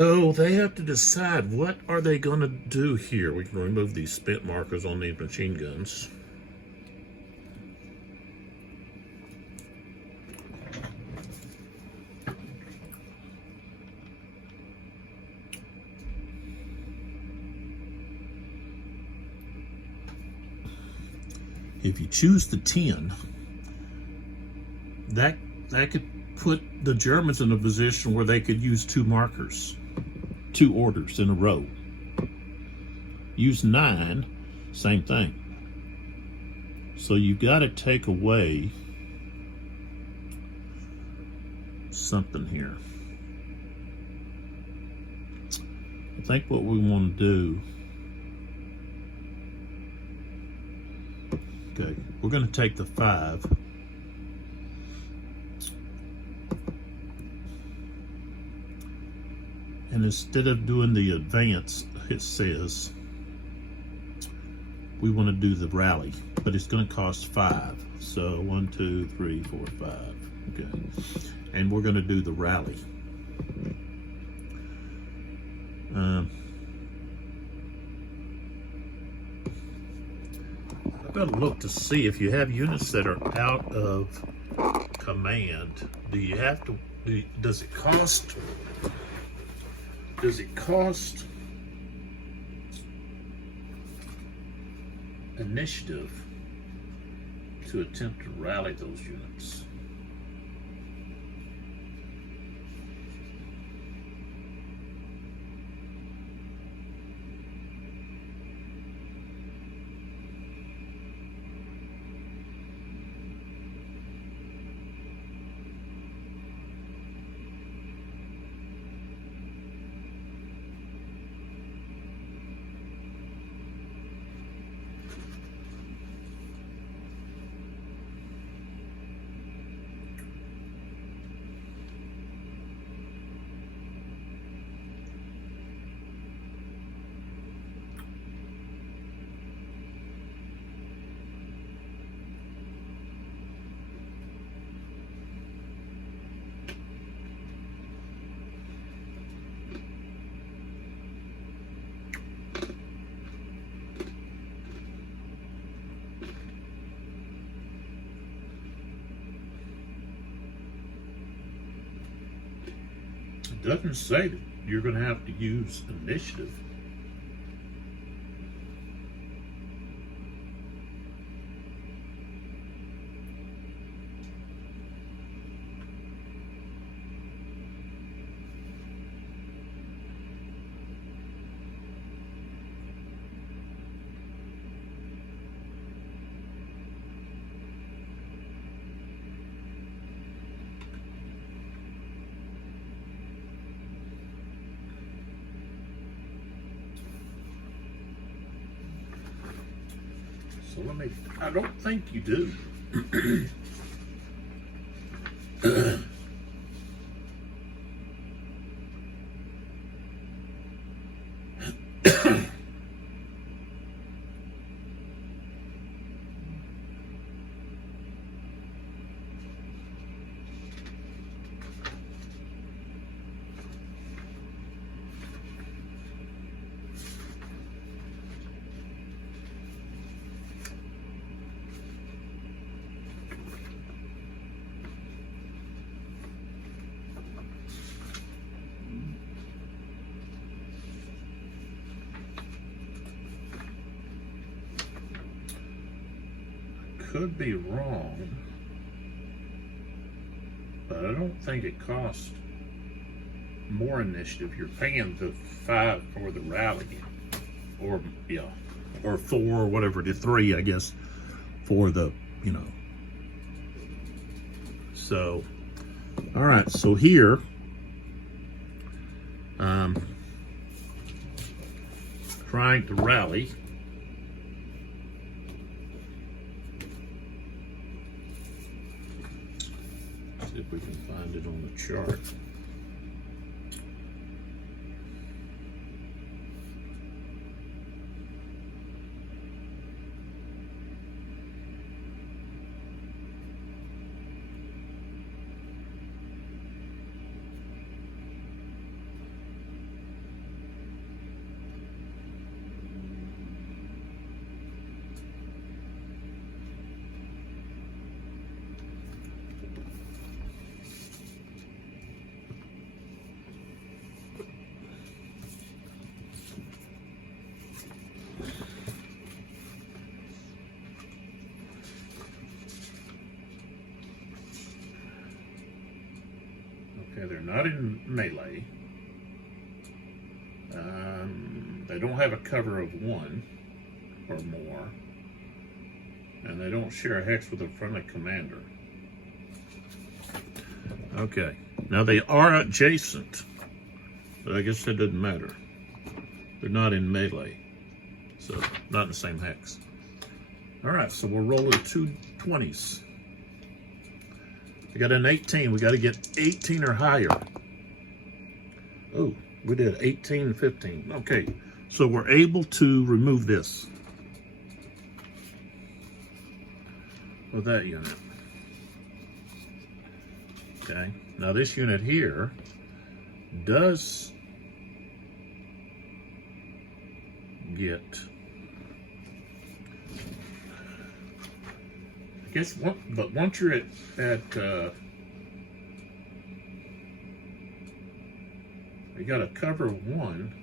So they have to decide what are they going to do here. We can remove these spent markers on these machine guns. If you choose the 10, that could put the Germans in a position where they could use 2 markers, 2 orders in a row. Use 9, same thing. So you've got to take away something here. I think what we want to do, okay, we're going to take the 5. And instead of doing the advance, it says we want to do the rally, but it's going to cost 5. So 1, 2, 3, 4, 5. Okay. And we're going to do the rally. I've got to look to see if you have units that are out of command. Do you have to? Does it cost? Does it cost initiative to attempt to rally those units? It doesn't say that you're going to have to use initiative. So I don't think you do. Could be wrong, but I don't think it costs more initiative. You're paying the 5 for the rally, or yeah, or 4, or whatever it is, 3, I guess, for the, you know. So, all right. So here, trying to rally. See if we can find it on the chart. not in melee. They don't have a cover of 1 or more. And they don't share a hex with a friendly commander. Okay, now they are adjacent, but I guess that doesn't matter. They're not in melee, so not in the same hex. All right, so we're rolling 2 20s. We got an 18. We got to get 18 or higher. Oh, we did 18 and 15. Okay, so we're able to remove this with that unit. Okay, now this unit here does get, I guess, but once you're at you got a cover of 1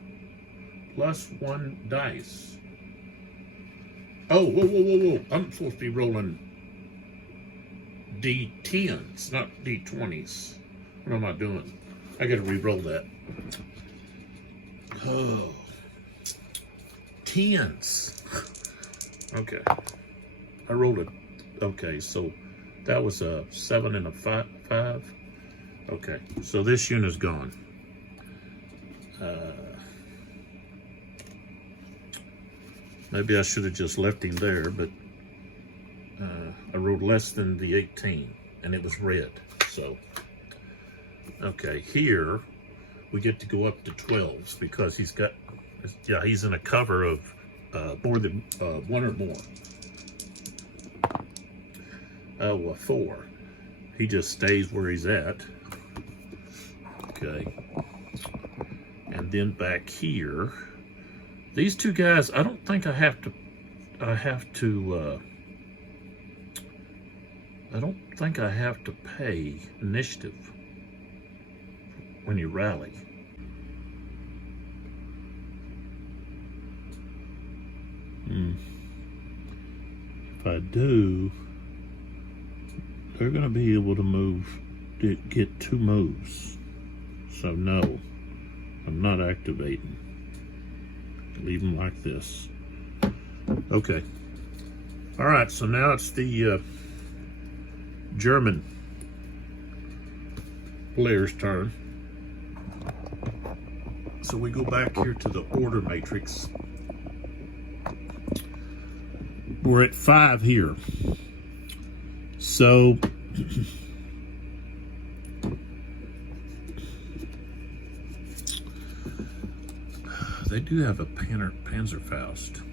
plus 1 dice. Oh, whoa. I'm supposed to be rolling D10s, not D20s. What am I doing? I gotta re-roll that. Oh, 10s. Okay, I rolled it. Okay, so that was a 7 and a 5. Okay, so this unit's gone. Maybe I should have just left him there, but I rolled less than the 18, and it was red. So, okay, here we get to go up to 12s because he's got, yeah, he's in a cover of more than 1 or more. Oh, a 4. He just stays where he's at. Okay. And then back here, these 2 guys, I don't think I don't think I have to pay initiative when you rally. If I do, they're going to be able to get 2 moves. So no, I'm not activating. Leave them like this. Okay. All right, so now it's the German player's turn. So we go back here to the order matrix. We're at 5 here. So they do have a Panzerfaust.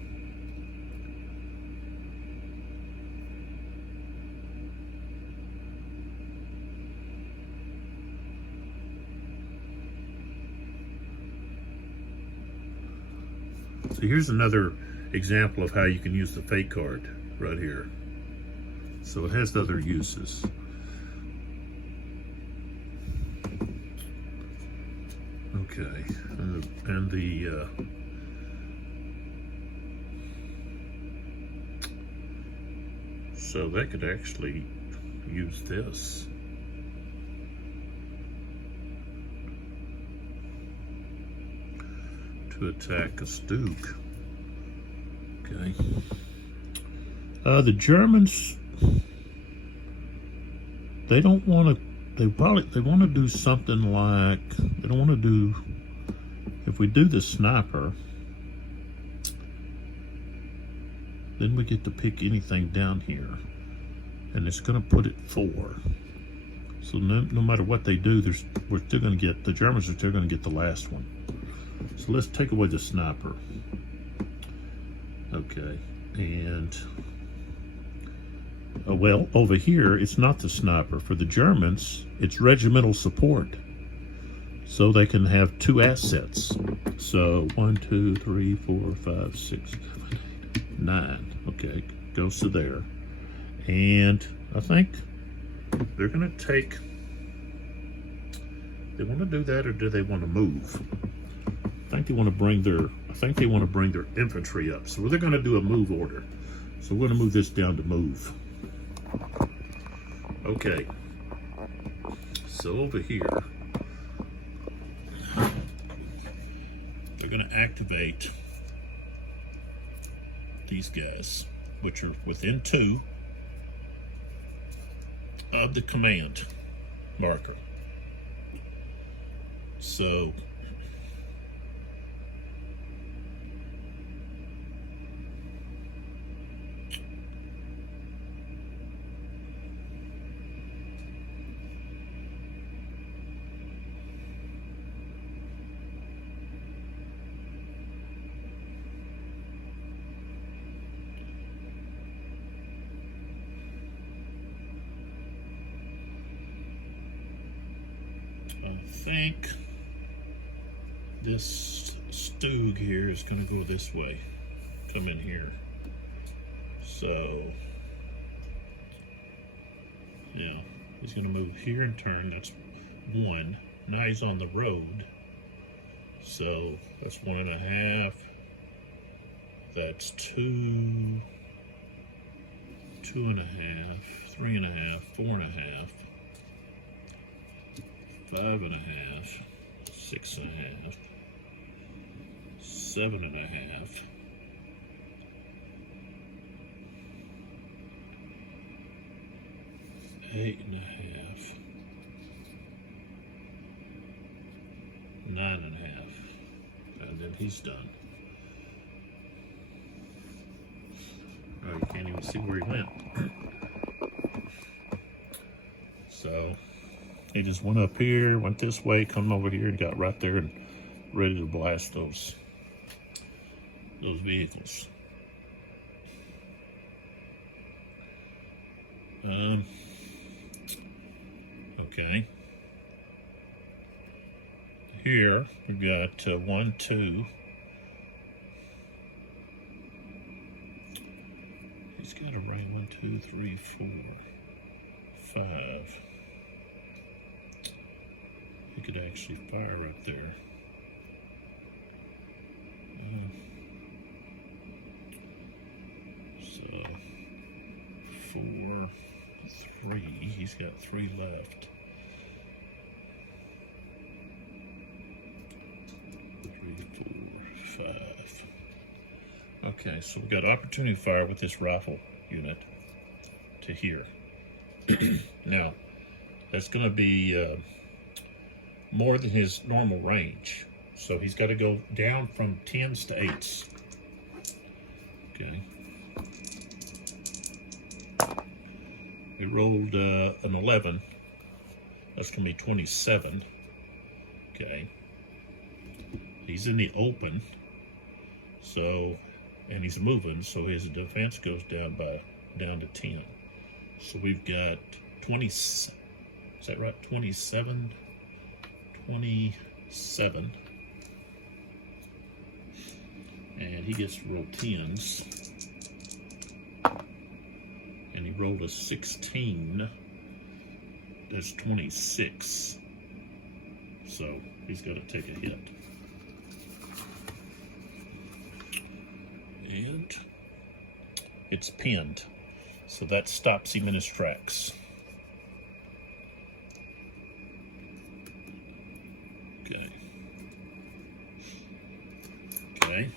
So here's another example of how you can use the fate card right here. So it has other uses. Okay, and the so they could actually use this. To attack a Stook. Okay. The Germans, they don't want to. They want to do something like, they don't want to do, if we do the sniper, then we get to pick anything down here, and it's going to put it 4. So no matter what they do, we're still going to get, the Germans are still going to get the last one. So let's take away the sniper. Okay, and well, over here, it's not the sniper. For the Germans, it's regimental support. So they can have 2 assets. So 1, 2, 3, 4, 5, 6, 7, 8, 9. Okay, goes to there. And I think they're going to take, they want to do that, or do they want to move? I think they want to bring their infantry up. So they're going to do a move order. So we're going to move this down to move. Okay. So over here, going to activate these guys, which are within 2 of the command marker. So I think this Stug here is going to go this way, come in here. So, yeah, he's going to move here and turn. That's 1. Now he's on the road. So that's 1.5. That's 2, 2.5, 3.5, 4.5. 5.5, 6.5, 7.5, 8.5, 9.5, and then he's done. Oh, you can't even see where he went. So he just went up here, went this way, come over here, and got right there and ready to blast those vehicles. Okay. Here we've got 1, 2. He's got a range 1, 2, 3, 4, 5. He could actually fire up there. 4, 3. He's got 3 left. 3, 4, 5. Okay, so we've got opportunity fire with this rifle unit to here. Now, that's going to be more than his normal range. So he's got to go down from 10s to 8s. Okay. We rolled an 11. That's going to be 27. Okay. He's in the open. So, and he's moving, so his defense goes down to 10. So we've got 20. Is that right? 27. 27. And he gets to roll 10s. And he rolled a 16. That's 26. So he's got to take a hit. And it's pinned. So that stops him in his tracks. Okay. Okay.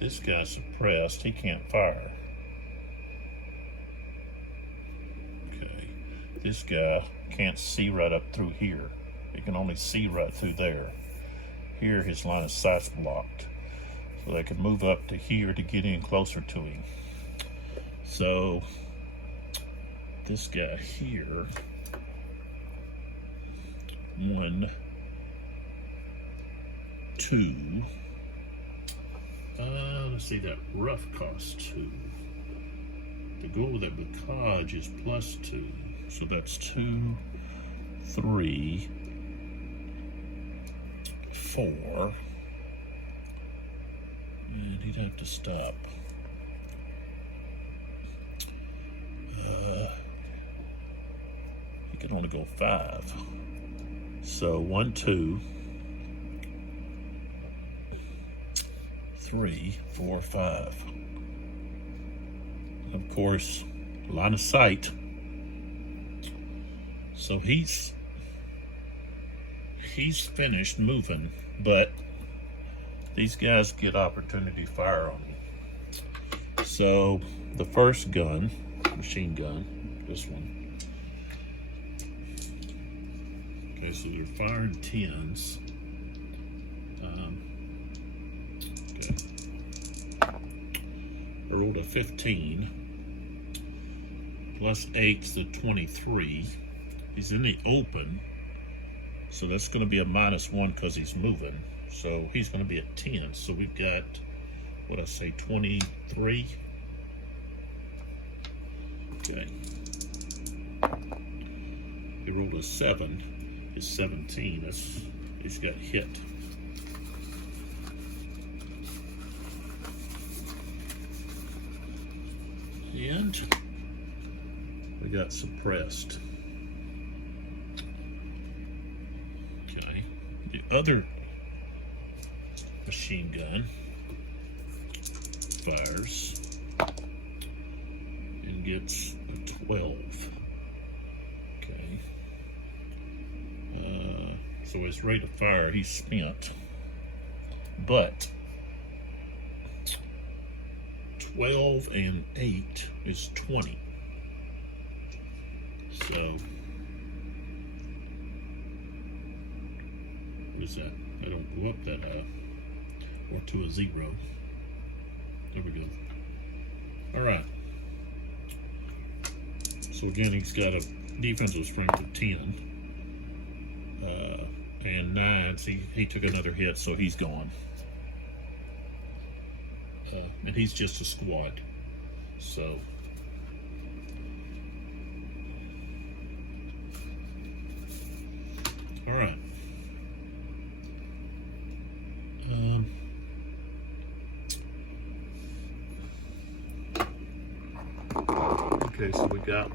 This guy's suppressed. He can't fire. Okay. This guy can't see right up through here. He can only see right through there. Here, his line of sight's blocked. So they can move up to here to get in closer to him. So, this guy here, 1, 2, let's see, that rough cost 2. The goal with that bocage is +2. So that's 2, 3, 4. And he'd have to stop. He can only go 5. So 1, 2. 3, 4, 5. Of course, line of sight. So he's finished moving, but these guys get opportunity fire on him. So the first gun, machine gun, this one. Okay, so they're firing 10s. Okay. I rolled a 15. Plus 8's the 23. He's in the open. So that's going to be a -1 because he's moving. So he's going to be at 10. So we've got, what I say, 23. Okay. He rolled a 7. Is 17. He's got hit. And we got suppressed. Okay. The other machine gun fires and gets a 12. Okay. So his rate of fire, he's spent. But 12 and 8 is 20. So what is that? I don't go up that high. Or to a 0. There we go. Alright. So again, he's got a defensive strength of 10. And 9, so he took another hit, so he's gone. And he's just a squad. So all right. Okay, so we got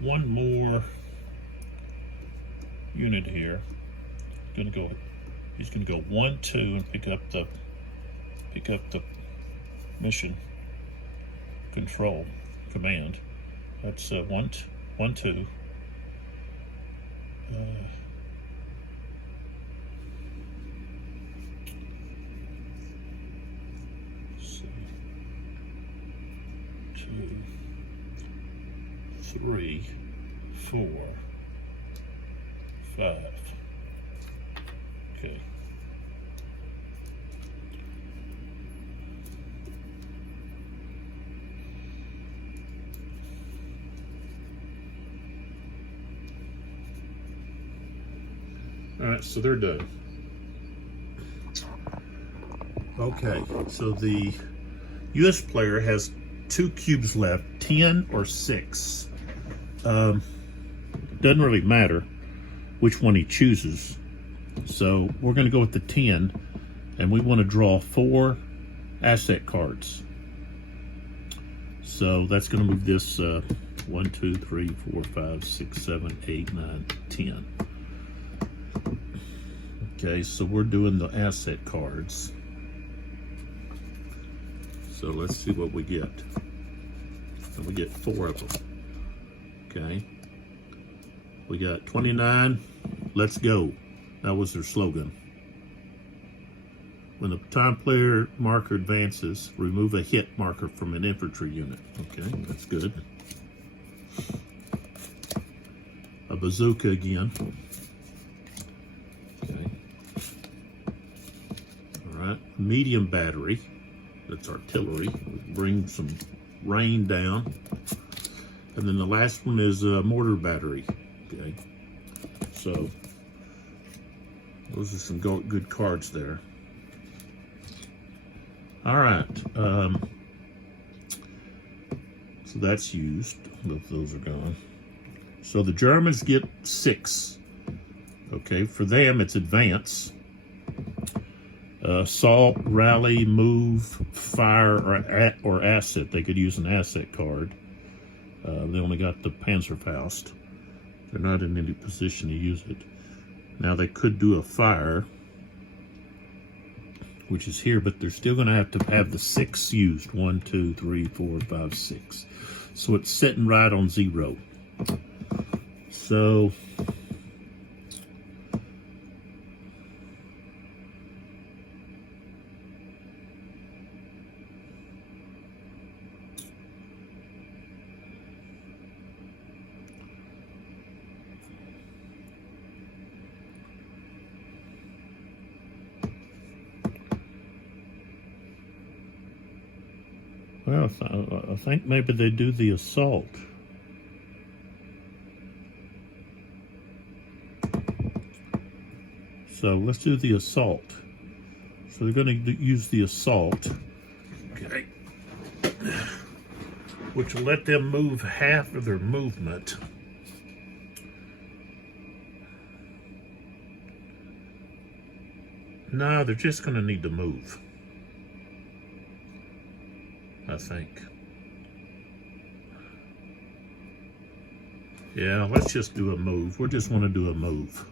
one more unit here. He's gonna go 1, 2 and pick up the mission control command. That's 1, 2. Let's see. 2, 3, 4, 5. Okay. All right, so they're done. Okay, so the U.S. player has 2 cubes left, 10 or 6. Doesn't really matter which one he chooses. So we're going to go with the 10, and we want to draw 4 asset cards. So that's going to move this 1, 2, 3, 4, 5, 6, 7, 8, 9, 10. Okay, so we're doing the asset cards. So let's see what we get. And we get 4 of them. Okay. We got 29, let's go. That was their slogan. When the time player marker advances, remove a hit marker from an infantry unit. Okay, that's good. A bazooka again. Okay. All right, medium battery. That's artillery. Bring some rain down. And then the last one is a mortar battery. Okay. So those are some good cards there. All right. So that's used. Both those are gone. So the Germans get 6. Okay. For them, it's advance. Assault, rally, move, fire, or asset. They could use an asset card. They only got the Panzerfaust. They're not in any position to use it. Now they could do a fire, which is here, but they're still going to have the 6 used. 1, 2, 3, 4, 5, 6. So it's sitting right on 0. So well, I think maybe they do the assault. So let's do the assault. So they're going to use the assault, okay, which will let them move half of their movement. No, they're just going to need to move, I think. Yeah, let's just do a move. We just want to do a move.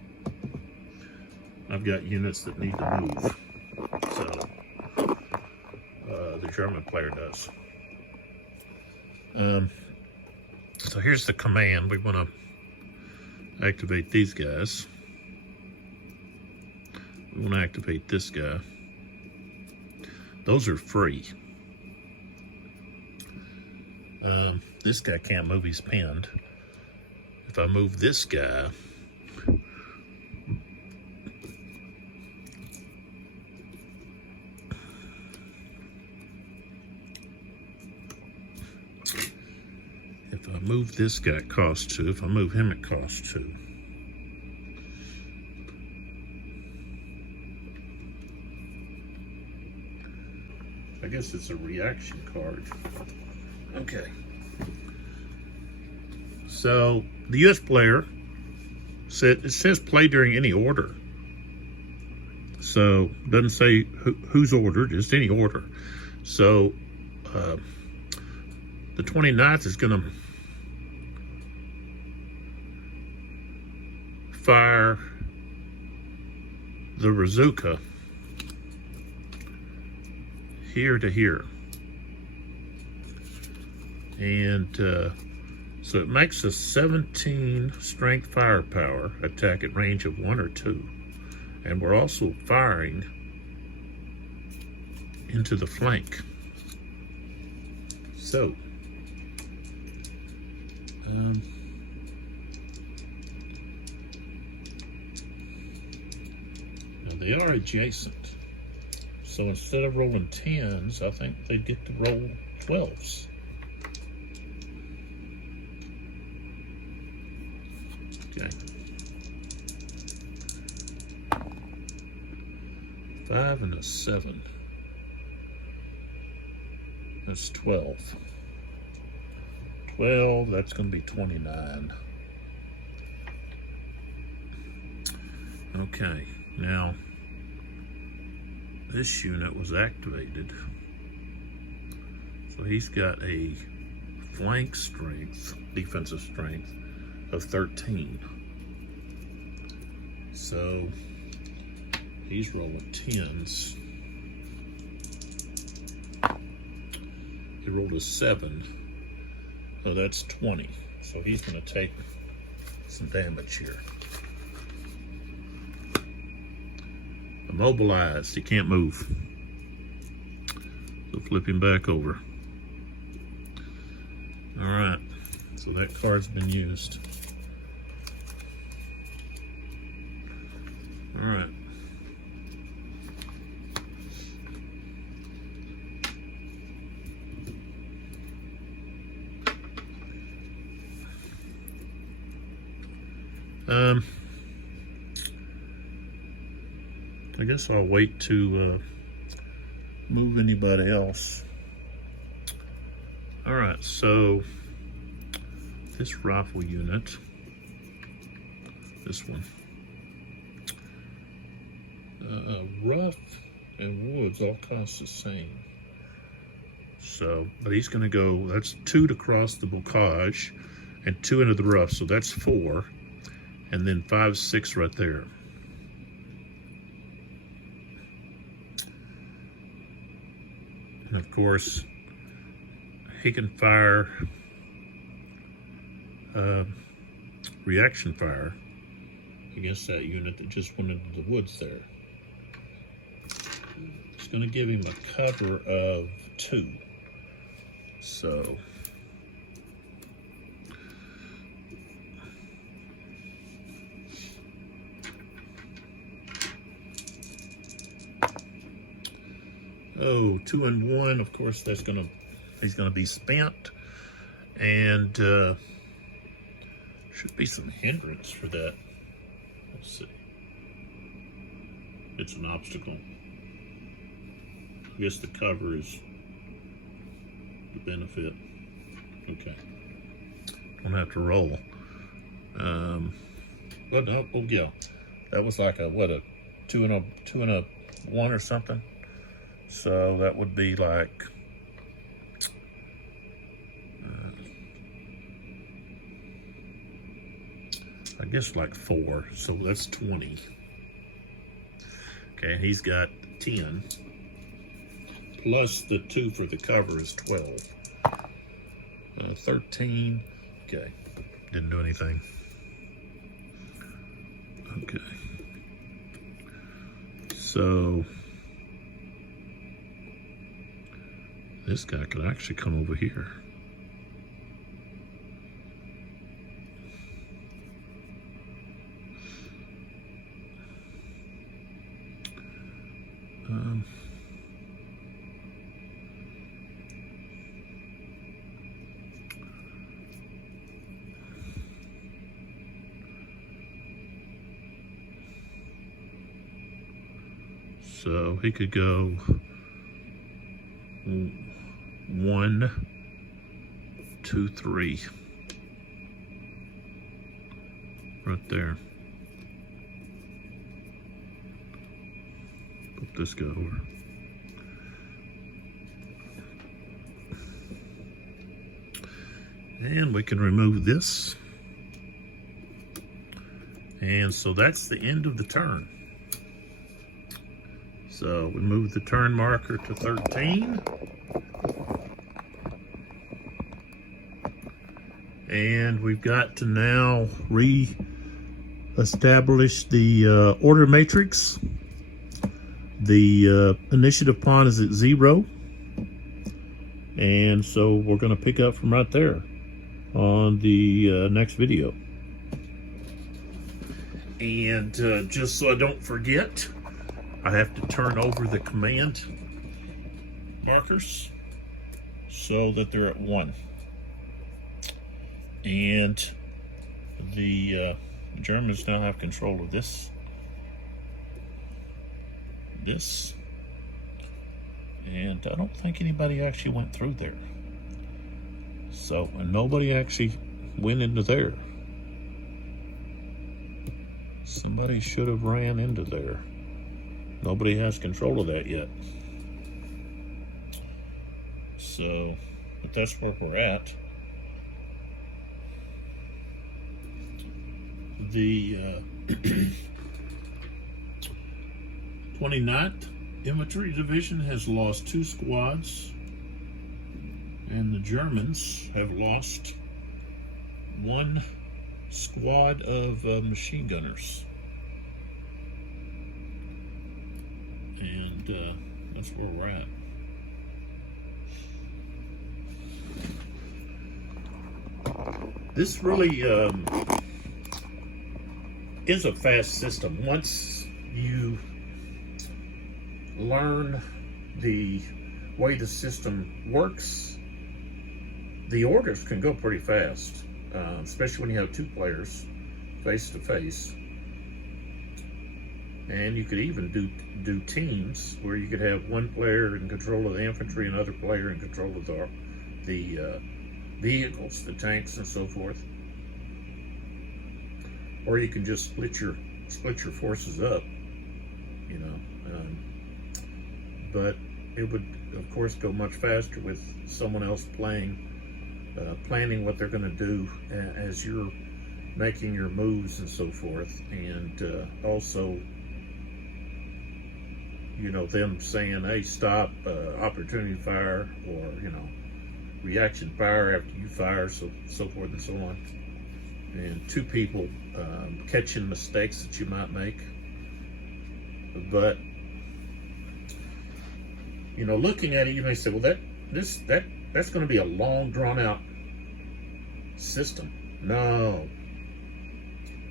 I've got units that need to move. So, the German player does. So here's the command. We want to activate these guys. We want to activate this guy. Those are free. This guy can't move, he's pinned. If I move this guy, if I move this guy, it costs 2. If I move him, it costs 2. I guess it's a reaction card. Okay. So the U.S. player it says play during any order. So it doesn't say whose order, just any order. So the 29th is going to fire the bazooka here to here. And so it makes a 17 strength firepower attack at range of 1 or 2. And we're also firing into the flank. So, now they are adjacent. So instead of rolling 10s, I think they get to roll 12s. Okay. 5 and a 7. That's 12. 12, that's going to be 29. Okay, now this unit was activated. So he's got a flank strength, defensive strength of 13. So he's rolling 10s. He rolled a 7. So that's 20. So he's going to take some damage here. Immobilized. He can't move. So flip him back over. Alright. So that card's been used. Alright. I guess I'll wait to move anybody else. Alright, so this rifle unit, this one, rough and woods all cost the same. So, but he's going to go, that's 2 to cross the bocage and 2 into the rough, so that's 4. And then 5, 6 right there. And of course, he can fire reaction fire against that unit that just went into the woods there. It's going to give him a cover of 2. So oh, 2 and 1, of course he's gonna be spent, and should be some hindrance for that. Let's see. It's an obstacle. I guess the cover is the benefit. Okay. Don't have to roll. But no, oh yeah. That was like a what, a 2 and a 1 or something. So that would be like I guess like 4, so that's 20. Okay, he's got 10, plus the 2 for the cover is 12. 13, okay, didn't do anything. Okay, so this guy could actually come over here. So he could go 1, 2, 3. Right there. Put this guy over. And we can remove this. And so that's the end of the turn. So we move the turn marker to 13. And we've got to now re-establish the order matrix. The initiative pawn is at 0. And so we're going to pick up from right there on the next video. And just so I don't forget, I have to turn over the command markers so that they're at 1. And the Germans now have control of this, and I don't think anybody actually went through there. So, and nobody actually went into there. Somebody should have ran into there. Nobody has control of that yet. So, but that's where we're at. The 29th Infantry Division has lost 2 squads, and the Germans have lost 1 squad of machine gunners. And that's where we're at. This really is a fast system. Once you learn the way the system works, the orders can go pretty fast, especially when you have 2 players face to face. And you could even do teams where you could have 1 player in control of the infantry, another player in control of the vehicles, the tanks and so forth. Or you can just split your forces up, you know. But it would, of course, go much faster with someone else planning what they're going to do as you're making your moves and so forth. And also, them saying, hey, stop, opportunity fire, or, reaction fire after you fire, so forth and so on. And two people catching mistakes that you might make. But, looking at it, you may say, well, that's going to be a long, drawn-out system. No.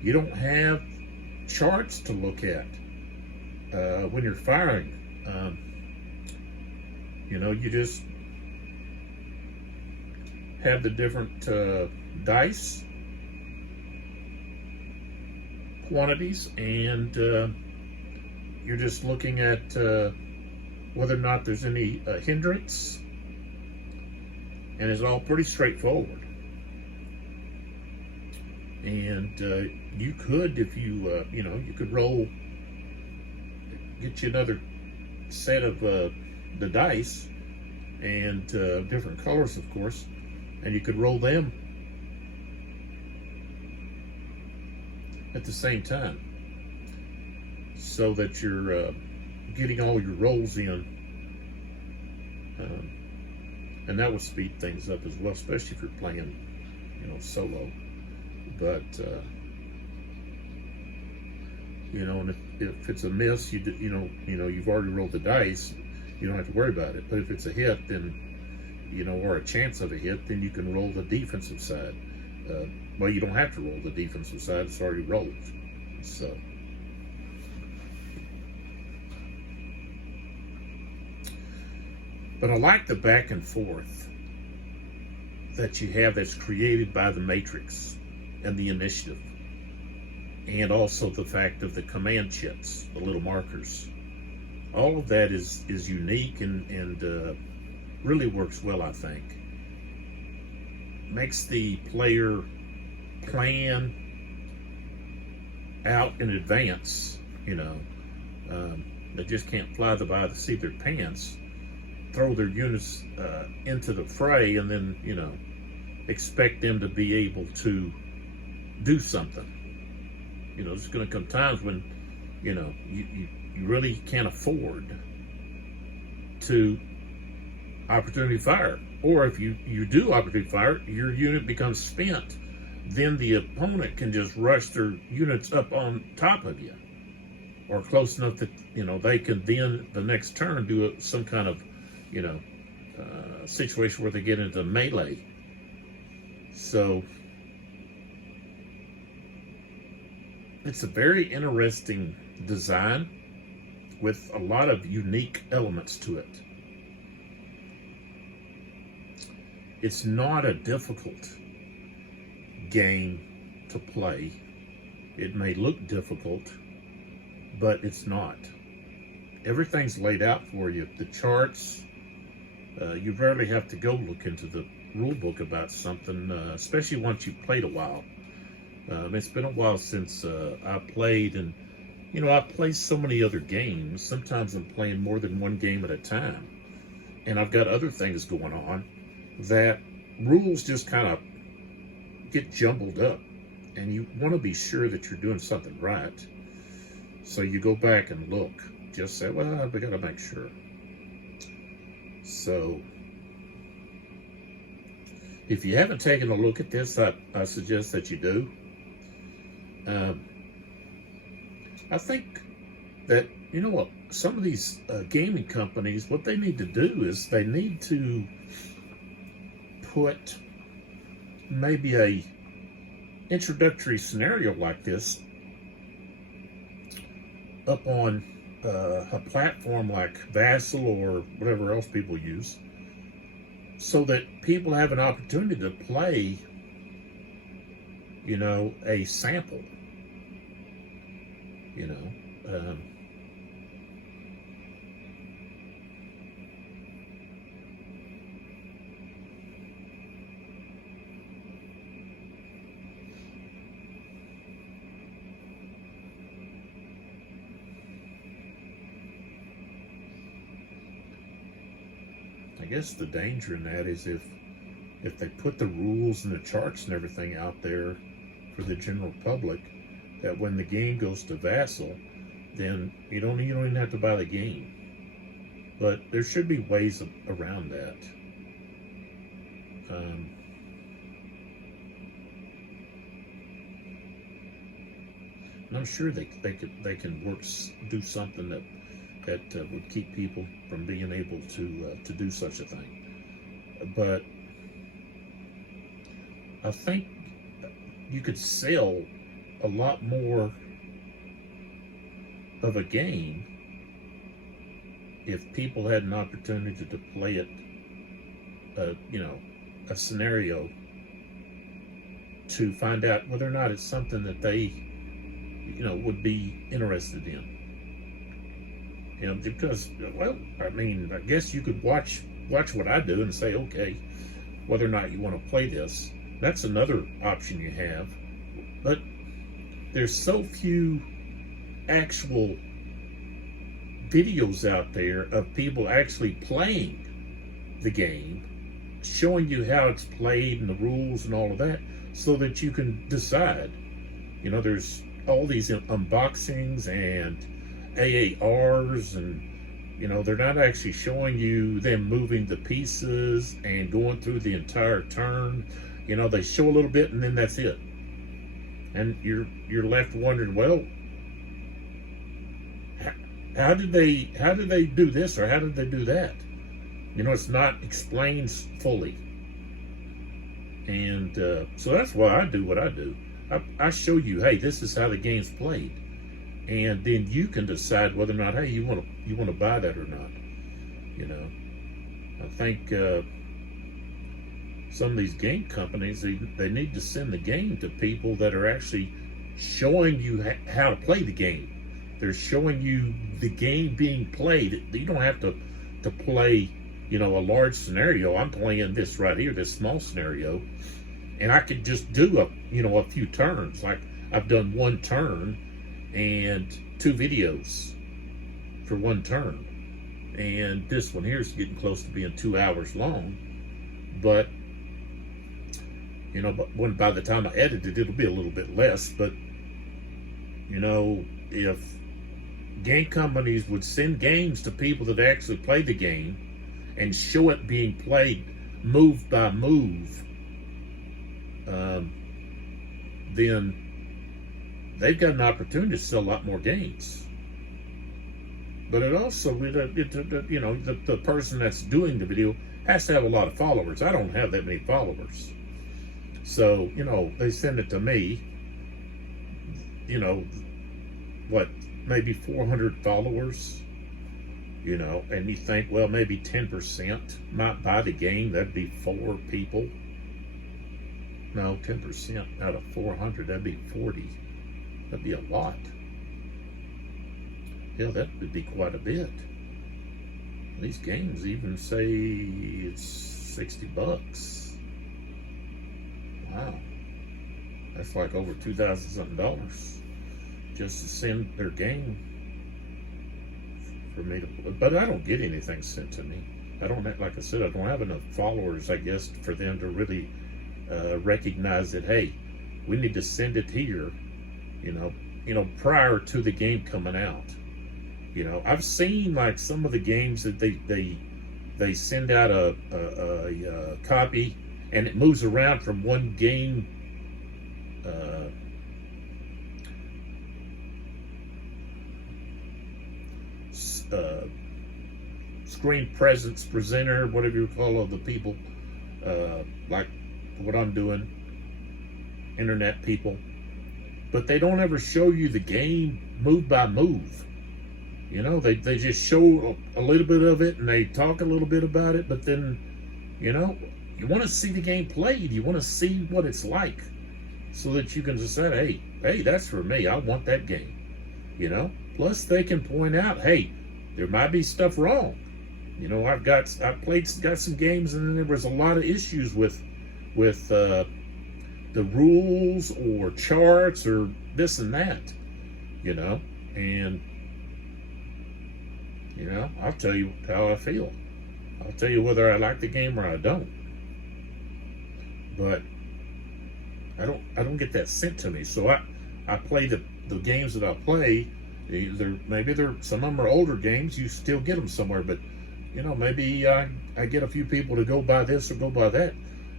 You don't have charts to look at when you're firing. You just have the different dice quantities, and you're just looking at whether or not there's any hindrance, and it's all pretty straightforward. And you could, if you you could get you another set of the dice, and different colors, of course, and you could roll them at the same time, so that you're getting all your rolls in, and that would speed things up as well, especially if you're playing, solo. But and if it's a miss, you've already rolled the dice, you don't have to worry about it. But if it's a hit, then or a chance of a hit, then you can roll the defensive side. Well, you don't have to roll the defensive side; it's already rolled. So, but I like the back and forth that you have that's created by the matrix and the initiative, and also the fact of the command chips, the little markers. All of that is unique and really works well, I think. Makes the player plan out in advance. They just can't fly by the seat of their pants, throw their units into the fray, and then expect them to be able to do something. There's going to come times when you really can't afford to opportunity fire, or if you do opportunity fire, your unit becomes spent. Then the opponent can just rush their units up on top of you, or close enough that they can then the next turn do some kind of situation where they get into melee. So it's a very interesting design with a lot of unique elements to it. It's not a difficult game to play. It may look difficult, but it's not. Everything's laid out for you. The charts, you rarely have to go look into the rule book about something, especially once you've played a while. It's been a while since I played, and I play so many other games. Sometimes I'm playing more than one game at a time, and I've got other things going on that rules just kind of get jumbled up, and you want to be sure that you're doing something right. So you go back and look. Just say, well, we got to make sure. So if you haven't taken a look at this, I suggest that you do. I think that, some of these gaming companies, what they need to do is they need to put maybe a introductory scenario like this up on a platform like Vassal or whatever else people use, so that people have an opportunity to play, a sample, I guess the danger in that is if they put the rules and the charts and everything out there for the general public, that when the game goes to Vassal, then you don't even have to buy the game. But there should be ways around that. And I'm sure they can do something that would keep people from being able to do such a thing. But I think you could sell a lot more of a game if people had an opportunity to play it, a scenario, to find out whether or not it's something that they, would be interested in. Because, well, I mean, I guess you could watch what I do and say, okay, whether or not you want to play this. That's another option you have. But there's so few actual videos out there of people actually playing the game, showing you how it's played and the rules and all of that, so that you can decide. There's all these unboxings and AARs, and they're not actually showing you them moving the pieces and going through the entire turn. They show a little bit and then that's it, and you're left wondering, well, how did they do this, or how did they do that? It's not explained fully. And so that's why I do what I do. I show you, hey, this is how the game's played, and then you can decide whether or not, hey, you want to buy that or not. I think some of these game companies, they need to send the game to people that are actually showing you how to play the game. They're showing you the game being played. You don't have to play, a large scenario. I'm playing this right here, this small scenario, and I could just do a few turns. Like, I've done one turn and 2 videos for one turn. And this one here is getting close to being 2 hours long. But, but by the time I edit it, it'll be a little bit less. But, if game companies would send games to people that actually play the game and show it being played move by move, then they've got an opportunity to sell a lot more games. But it also, the person that's doing the video has to have a lot of followers. I don't have that many followers. So, they send it to me, maybe 400 followers, and you think, well, maybe 10% might buy the game. That'd be 4 people. No, 10% out of 400, that'd be 40. That'd be a lot. Yeah, that would be quite a bit. These games even say it's $60. Wow. That's like over $2,000 something just to send their game for me to play. But I don't get anything sent to me. I don't have, like I said, I don't have enough followers, I guess, for them to really recognize that, hey, we need to send it here, prior to the game coming out. I've seen like some of the games that they send out a copy, and it moves around from one game screen presence presenter, whatever you call all the people, like what I'm doing, internet people, but they don't ever show you the game move by move. They just show a little bit of it and they talk a little bit about it, but then, you want to see the game played. You want to see what it's like, so that you can decide, hey, that's for me. I want that game. Plus they can point out, hey, there might be stuff wrong. I've got some games, and then there was a lot of issues with the rules or charts or this and that, and I'll tell you how I feel. I'll tell you whether I like the game or I don't. But I don't get that sent to me. So I play the games that I play. Maybe some of them are older games. You still get them somewhere, but you know, maybe I get a few people to go buy this or go buy that,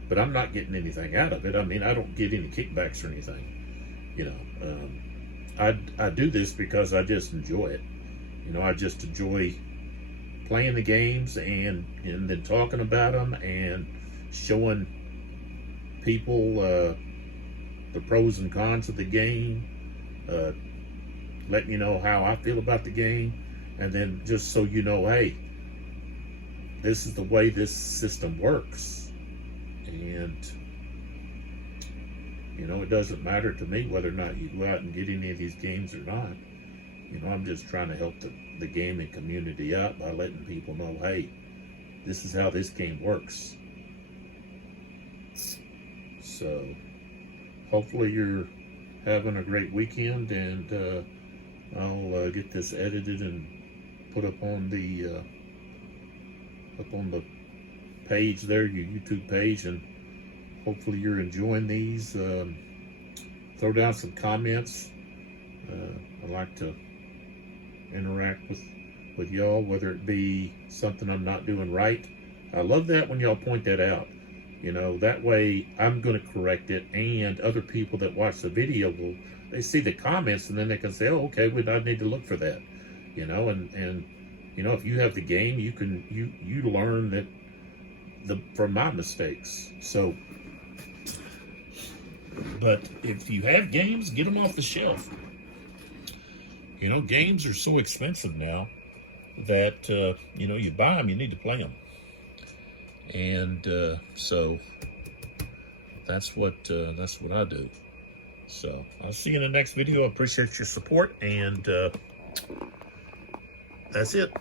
but I'm not getting anything out of it. I mean, I don't get any kickbacks or anything. You know, I do this because I just enjoy it. You know, I just enjoy playing the games and then talking about them and showing people the pros and cons of the game, letting you know how I feel about the game, and then just so you know, hey, this is the way this system works. And you know, it doesn't matter to me whether or not you go out and get any of these games or not. You know, I'm just trying to help the gaming community out by letting people know, hey, this is how this game works. So hopefully you're having a great weekend, and I'll get this edited and put up on the page there, your YouTube page, and hopefully you're enjoying these. Throw down some comments. I like to interact with y'all, whether it be something I'm not doing right. I love that when y'all point that out. You know, that way I'm going to correct it, and other people that watch the video they see the comments, and then they can say, oh, okay, I need to look for that. You know, and you know, if you have the game, you learn that from my mistakes. So, but if you have games, get them off the shelf. You know, games are so expensive now that you know, you buy them, you need to play them. And so that's what I do. So I'll see you in the next video. I appreciate your support, and that's it.